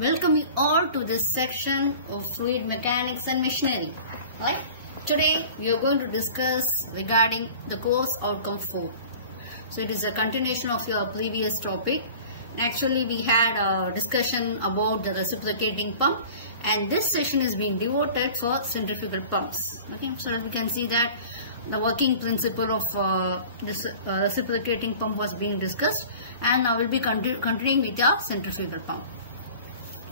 Welcome you all to this section of fluid mechanics and machinery. Right? Today we are going to discuss regarding the course outcome 4. So it is a continuation of your previous topic. Actually we had a discussion about the reciprocating pump, and this session is being devoted for centrifugal pumps. Okay, so we can see that the working principle of this reciprocating pump was being discussed, and now we'll be continuing with our centrifugal pump.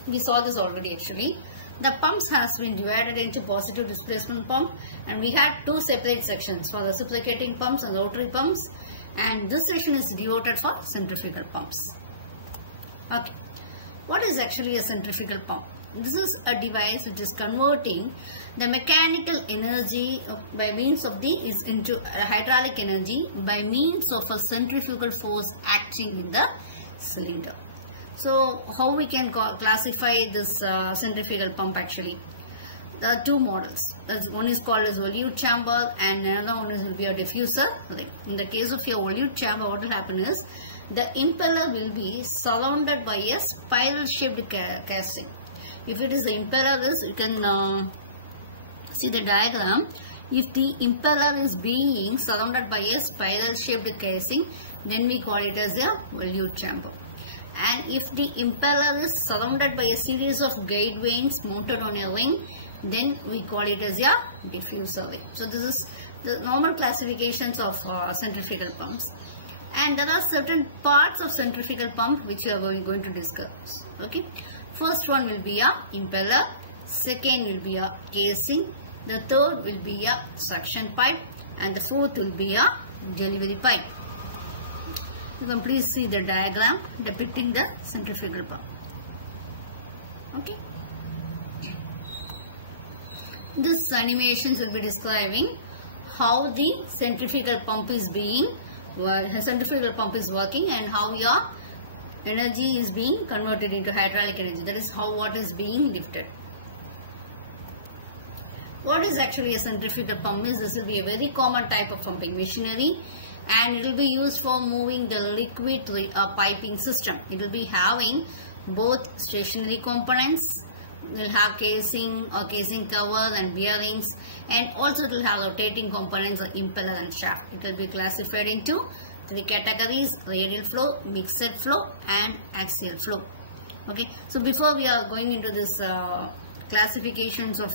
We saw this already actually. The pumps has been divided into positive displacement pump, and we had two separate sections for reciprocating pumps and rotary pumps, and this section is devoted for centrifugal pumps. Okay, what is actually a centrifugal pump? This is a device which is converting the mechanical energy by means of into hydraulic energy by means of a centrifugal force acting in the cylinder. So how we can classify this centrifugal pump actually? There are two models. One is called as volute chamber and another one will be a diffuser. In the case of your volute chamber, what will happen is the impeller will be surrounded by a spiral shaped casing. If it is the impeller, you can see the diagram. If the impeller is being surrounded by a spiral shaped casing, then we call it as a volute chamber. And if the impeller is surrounded by a series of guide vanes mounted on a ring, then we call it as a diffuser ring. So this is the normal classifications of centrifugal pumps. And there are certain parts of centrifugal pump which we are going to discuss. Okay. First one will be a impeller. Second will be a casing. The third will be a suction pipe. And the fourth will be a delivery pipe. You can please see the diagram depicting the centrifugal pump. Okay. This animations will be describing how the centrifugal pump is working and how your energy is being converted into hydraulic energy. That is how what is being lifted. What is actually a centrifugal pump is, this will be a very common type of pumping machinery, and it will be used for moving the liquid piping system. It will be having both stationary components, will have casing or casing cover and bearings, and also it will have rotating components like impeller and shaft. It will be classified into three categories: radial flow, mixed flow and axial flow. Okay, so before we are going into this classifications of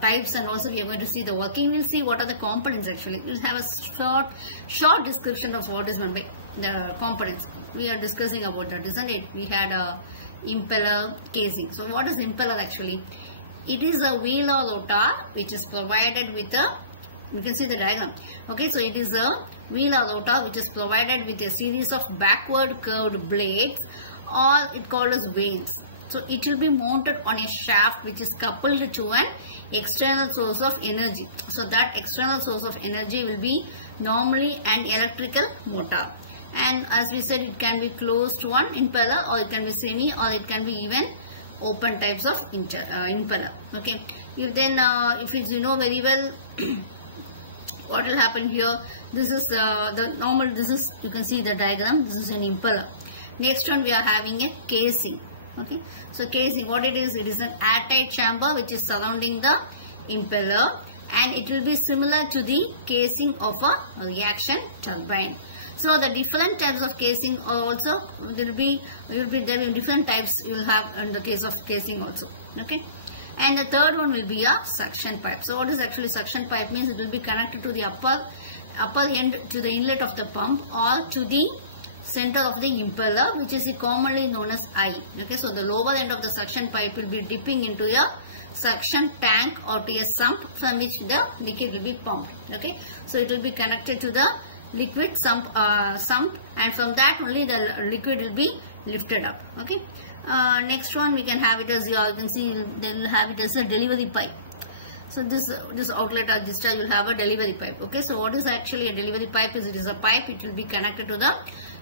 types, and also we are going to see the working, we'll see what are the components actually. We'll have a short description of what is meant by the components. We are discussing about that, isn't it? We had a impeller, casing. So what is impeller actually? It is a wheel or rotor which is provided with a, you can see the diagram. Okay, so it is a wheel or rotor which is provided with a series of backward curved blades, or it called as vanes. So it will be mounted on a shaft which is coupled to an external source of energy. So that external source of energy will be normally an electrical motor. And as we said, it can be closed to one impeller, or it can be semi, or it can be even open types of impeller. Okay. If you know very well what will happen here, this is the normal, this is, you can see the diagram, this is an impeller. Next one we are having a casing. Okay, so casing, what it is an airtight chamber which is surrounding the impeller, and it will be similar to the casing of a reaction turbine. So the different types of casing also there will be different types you will have in the case of casing also. Okay, and the third one will be a suction pipe. So what is actually suction pipe means? It will be connected to the upper end, to the inlet of the pump, or to the center of the impeller, which is commonly known as eye. Okay, so the lower end of the suction pipe will be dipping into a suction tank or to a sump from which the liquid will be pumped. Okay, so it will be connected to the liquid sump, and from that only the liquid will be lifted up. Okay, next one we can have it as, you can see they will have it as a delivery pipe. So this outlet or discharge will have a delivery pipe. Okay, so what is actually a delivery pipe? It is a pipe. It will be connected to the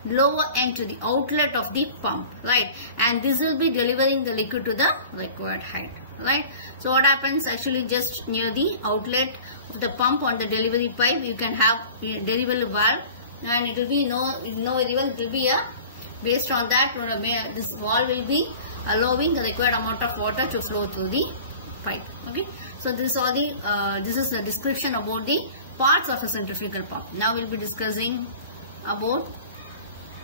lower end, to the outlet of the pump, right? And this will be delivering the liquid to the required height, right? So what happens actually, just near the outlet of the pump on the delivery pipe, you can have a delivery valve, and it will be, you know very well, it will be a Based on that, this valve will be allowing the required amount of water to flow through the pipe. Okay, so this is the description about the parts of a centrifugal pump. Now we'll be discussing about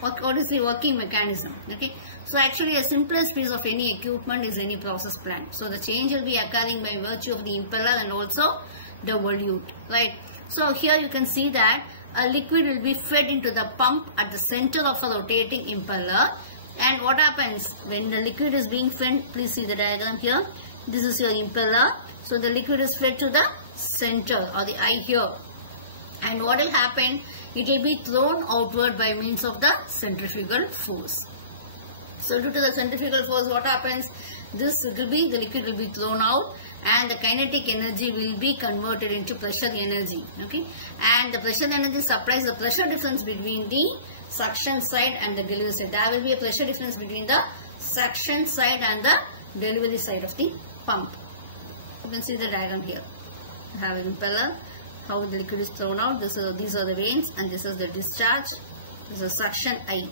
what is the working mechanism. Okay, so actually a simplest piece of any equipment is any process plant. So the change will be occurring by virtue of the impeller and also the volute, right? So here you can see that a liquid will be fed into the pump at the center of a rotating impeller. And what happens when the liquid is being fed? Please see the diagram here. This is your impeller. So the liquid is fed to the center or the eye here. And what will happen? It will be thrown outward by means of the centrifugal force. So due to the centrifugal force, what happens? The liquid will be thrown out and the kinetic energy will be converted into pressure energy. Okay, and the pressure energy supplies the pressure difference between the suction side and the delivery side. There will be a pressure difference between the suction side and the delivery side of the pump. You can see the diagram here. You have an impeller, how the liquid is thrown out. These are the vanes and this is the discharge. This is suction eye.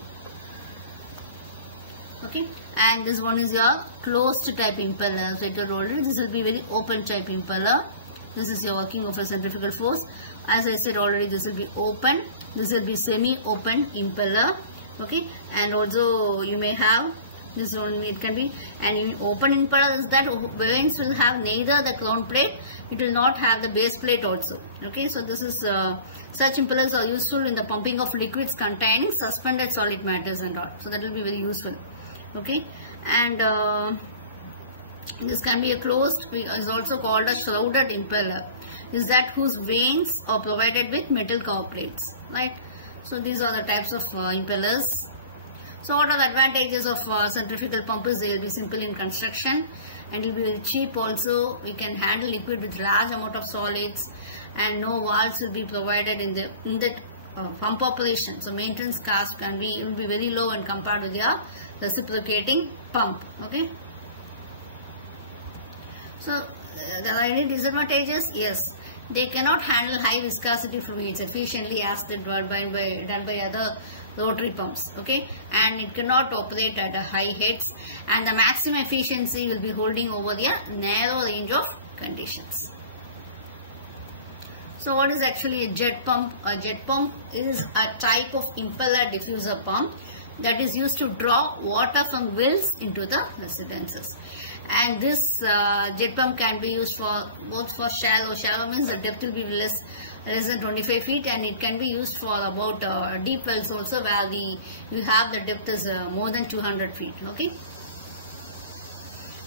Okay, and this one is your closed type impeller. So it will already, this will be very open type impeller. This is your working of a centrifugal force. As I said already, this will be open. This will be semi-open impeller. Okay, and also you may have this one. It can be an open impeller is that vanes will have neither the crown plate. It will not have the base plate also. Okay, so this is such impellers are useful in the pumping of liquids containing suspended solid matters and all. So that will be very useful. Okay, and this can be a closed, is also called a shrouded impeller, is that whose vanes are provided with metal cover plates, right? So these are the types of impellers. So what are the advantages of centrifugal pump? Is they will be simple in construction and it will be very cheap also. We can handle liquid with large amount of solids and no valves will be provided in the pump operation. So maintenance cost will be very low when compared with your reciprocating pump. Okay, so there are any disadvantages? Yes, they cannot handle high viscosity fluids efficiently as done by other rotary pumps. Okay, and it cannot operate at a high heads and the maximum efficiency will be holding over the narrow range of conditions. So what is actually a jet pump? A jet pump is a type of impeller diffuser pump that is used to draw water from wells into the residences. And this jet pump can be used for both for shallow. Shallow means the depth will be less than 25 feet, and it can be used for about deep wells also where you have the depth is more than 200 feet. Okay,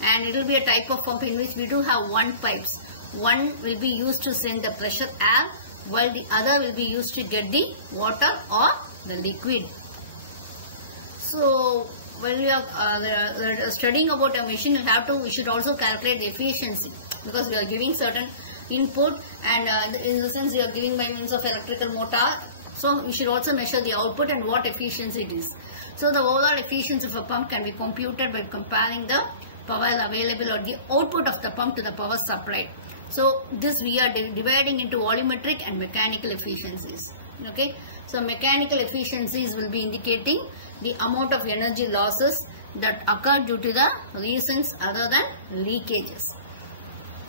and it will be a type of pump in which we do have one pipes. One will be used to send the pressure air while the other will be used to get the water or the liquid. So when we are studying about a machine, we should also calculate the efficiency, because we are giving certain input and in the sense we are giving by means of electrical motor. So we should also measure the output and what efficiency it is. So the overall efficiency of a pump can be computed by comparing the power available or the output of the pump to the power supplied. So this we are dividing into volumetric and mechanical efficiencies. Okay, so mechanical efficiencies will be indicating the amount of energy losses that occur due to the reasons other than leakages.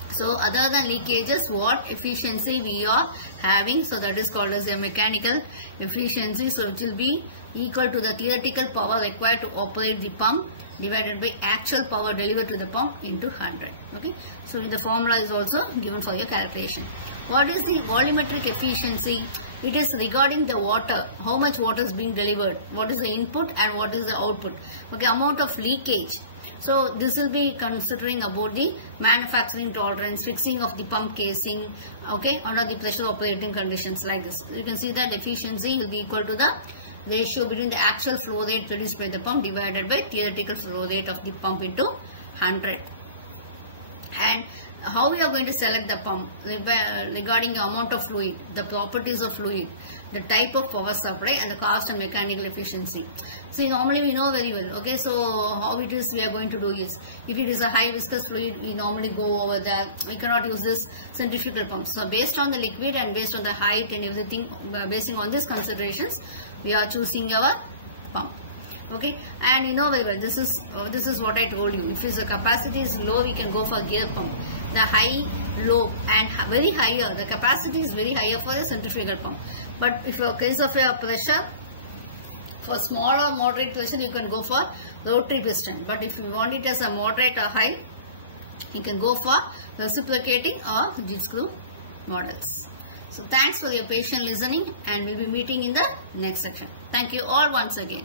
So other than leakages, what efficiency we are having, so that is called as a mechanical efficiency. So it will be equal to the theoretical power required to operate the pump divided by actual power delivered to the pump into 100. Okay, so the formula is also given for your calculation. What is the volumetric efficiency? It is regarding the water, how much water is being delivered, what is the input and what is the output. Okay, amount of leakage. So this will be considering about the manufacturing tolerance, fixing of the pump casing, okay, under the pressure operating conditions like this. You can see that efficiency will be equal to the ratio between the actual flow rate produced by the pump divided by theoretical flow rate of the pump into 100. And how we are going to select the pump regarding the amount of fluid, the properties of fluid, the type of power supply and the cost and mechanical efficiency. See, normally we know very well. Okay, so how it is we are going to do is, if it is a high viscous fluid, we normally go over there. We cannot use this centrifugal pump. So based on the liquid and based on the height and everything, basing on these considerations, we are choosing our pump. Okay, and you know very well, this is what I told you. If the capacity is low, we can go for gear pump. The high, low, and very higher, the capacity is very higher for a centrifugal pump. But if your case of your pressure, for small or moderate pressure, you can go for rotary piston. But if you want it as a moderate or high, you can go for reciprocating or G screw models. So thanks for your patient listening, and we'll be meeting in the next section. Thank you all once again.